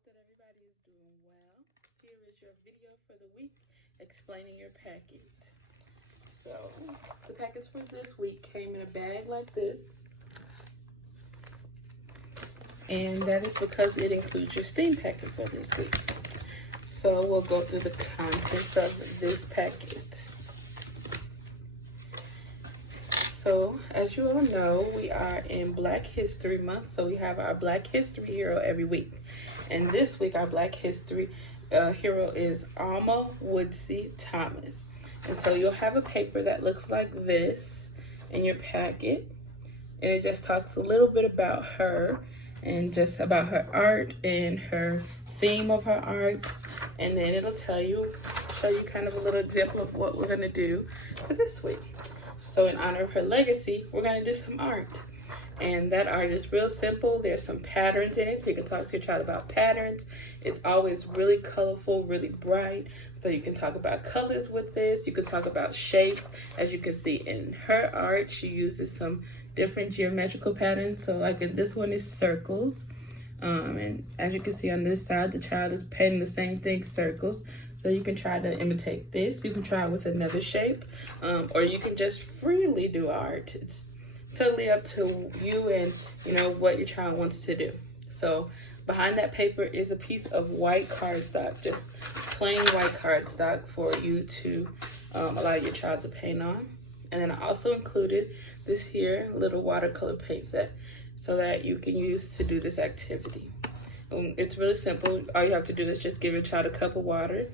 hope that everybody is doing well. Here is your video for the week explaining your packet. So, the packets for this week came in a bag like this. And that is because it includes your STEAM packet for this week. So, we'll go through the contents of this packet. So, as you all know, we are in Black History Month, so we have our Black History hero every week. And this week, our Black History hero is Alma Woodsey Thomas. And so you'll have a paper that looks like this in your packet. And it just talks a little bit about her and just about her art and her theme of her art. And then it'll show you kind of a little example of what we're going to do for this week. So in honor of her legacy, we're going to do some art. And that art is real simple. There's some patterns in it, so you can talk to your child about patterns. It's always really colorful, really bright. So you can talk about colors with this. You can talk about shapes. As you can see in her art, she uses some different geometrical patterns. So like this one is circles. And as you can see on this side, the child is painting the same thing, circles. So you can try to imitate this. You can try it with another shape, or you can just freely do art. It's totally up to you and what your child wants to do. So behind that paper is a piece of white cardstock, just plain white cardstock for you to allow your child to paint on. And then I also included this here little watercolor paint set so that you can use to do this activity. It's really simple. All you have to do is just give your child a cup of water,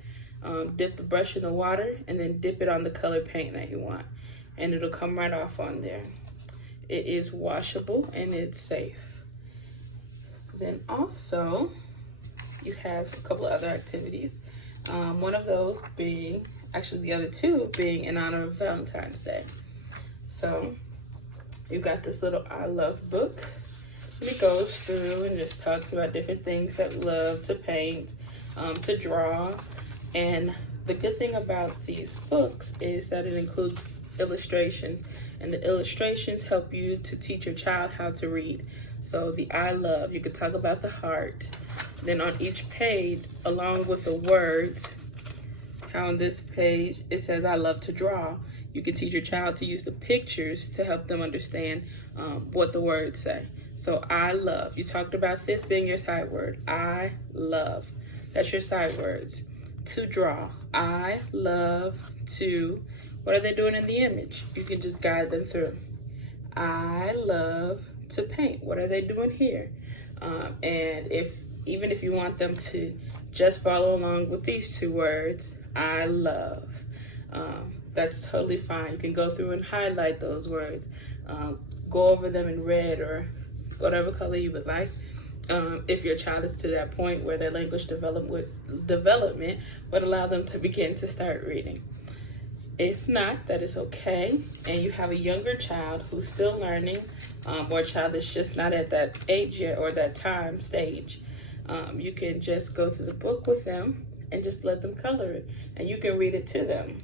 dip the brush in the water, and then dip it on the color paint that you want. And it'll come right off on there. It is washable and it's safe. Then also, you have a couple of other activities. One of those being, actually the other two being in honor of Valentine's Day. So, you got this little I Love book. And it goes through and just talks about different things that we love to paint, to draw. And the good thing about these books is that it includes illustrations, and the illustrations help you to teach your child how to read. So the I love, you could talk about the heart. Then on each page, along with the words, how on this page it says I love to draw, you can teach your child to use the pictures to help them understand what the words say. So I love, you talked about this being your side word. I love, that's your side words. To draw, I love to, what are they doing in the image? You can just guide them through. I love to paint, what are they doing here? And even if you want them to just follow along with these two words, I love, that's totally fine. You can go through and highlight those words, go over them in red or whatever color you would like. If your child is to that point where their language development would allow them to begin to start reading. If not, that is okay. And you have a younger child who's still learning, or a child that's just not at that age yet or that time stage, you can just go through the book with them and just let them color it. And you can read it to them.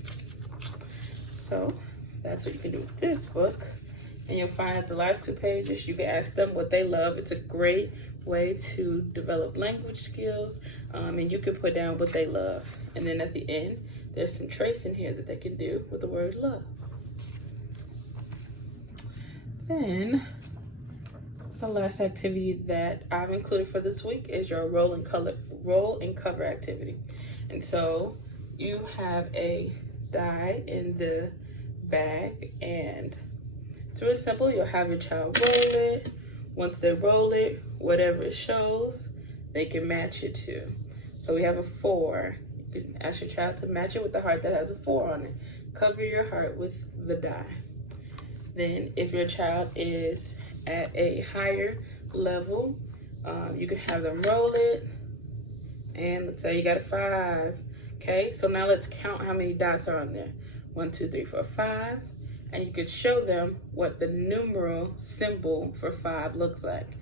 So that's what you can do with this book. And you'll find at the last 2 pages, you can ask them what they love. It's a great way to develop language skills, and you can put down what they love. And then at the end, there's some tracing here that they can do with the word love. Then, the last activity that I've included for this week is your roll and cover activity. And so, you have a die in the bag, and it's really simple. You'll have your child roll it. Once they roll it, whatever it shows, they can match it to. So we have a 4. You can ask your child to match it with the heart that has a 4 on it. Cover your heart with the die. Then if your child is at a higher level, you can have them roll it. And let's say you got a 5. Okay, so now let's count how many dots are on there. 1, 2, 3, 4, 5. And you could show them what the numeral symbol for 5 looks like.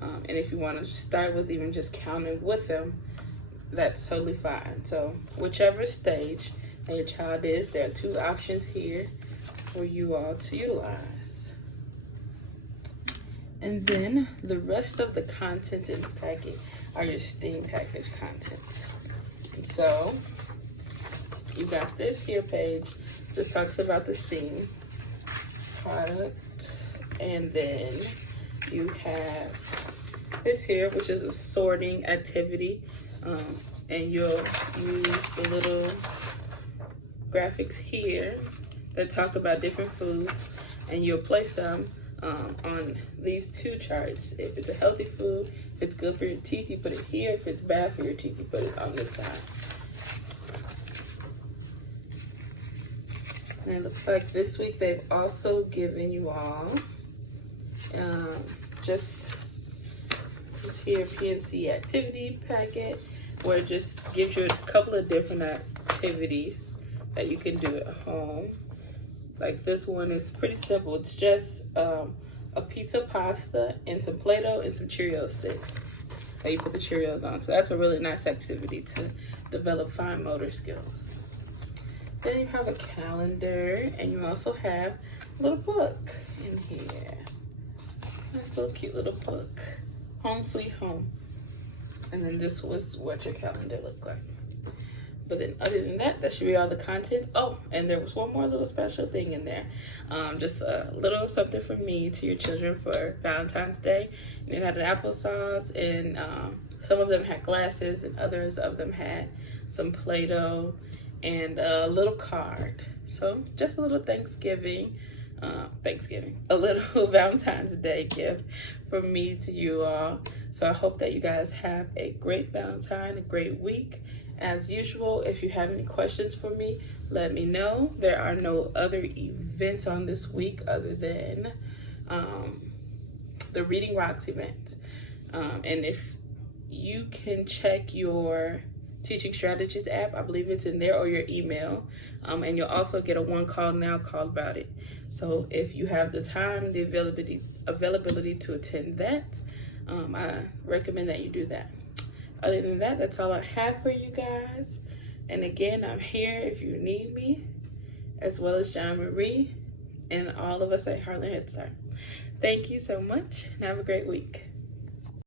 And if you want to start with even just counting with them, that's totally fine. So whichever stage that your child is, there are 2 options here for you all to utilize. And then the rest of the content in the packet are your STEAM package contents. And so you got this here page, just talks about the STEAM product. And then you have this here, which is a sorting activity. And you'll use the little graphics here that talk about different foods, and you'll place them on these two charts. If it's a healthy food, if it's good for your teeth, you put it here. If it's bad for your teeth, you put it on this side. And it looks like this week they've also given you all just this here PNC activity packet, where it just gives you a couple of different activities that you can do at home. Like this one is pretty simple. It's just a piece of pasta and some Play-Doh and some Cheerio sticks that you put the Cheerios on. So that's a really nice activity to develop fine motor skills. Then you have a calendar, and you also have a little book in here. Nice little cute little book. Home Sweet Home. And then this was what your calendar looked like. But then other than that, that should be all the content. Oh, and there was one more little special thing in there. Just a little something from me to your children for Valentine's Day. And it had an applesauce, and some of them had glasses, and others of them had some Play-Doh and a little card. So just a little a little Valentine's Day gift from me to you all. So I hope that you guys have a great Valentine, a great week. As usual, if you have any questions for me, let me know. There are no other events on this week other than the Reading Rocks event. And if you can check your Teaching Strategies app, I believe it's in there, or your email, and you'll also get a One Call Now call about it. So if you have the time, the availability to attend that, I recommend that you do that. Other than that, that's all I have for you guys. And again, I'm here if you need me, as well as John Marie and all of us at Heartland Head Start. Thank you so much, and have a great week.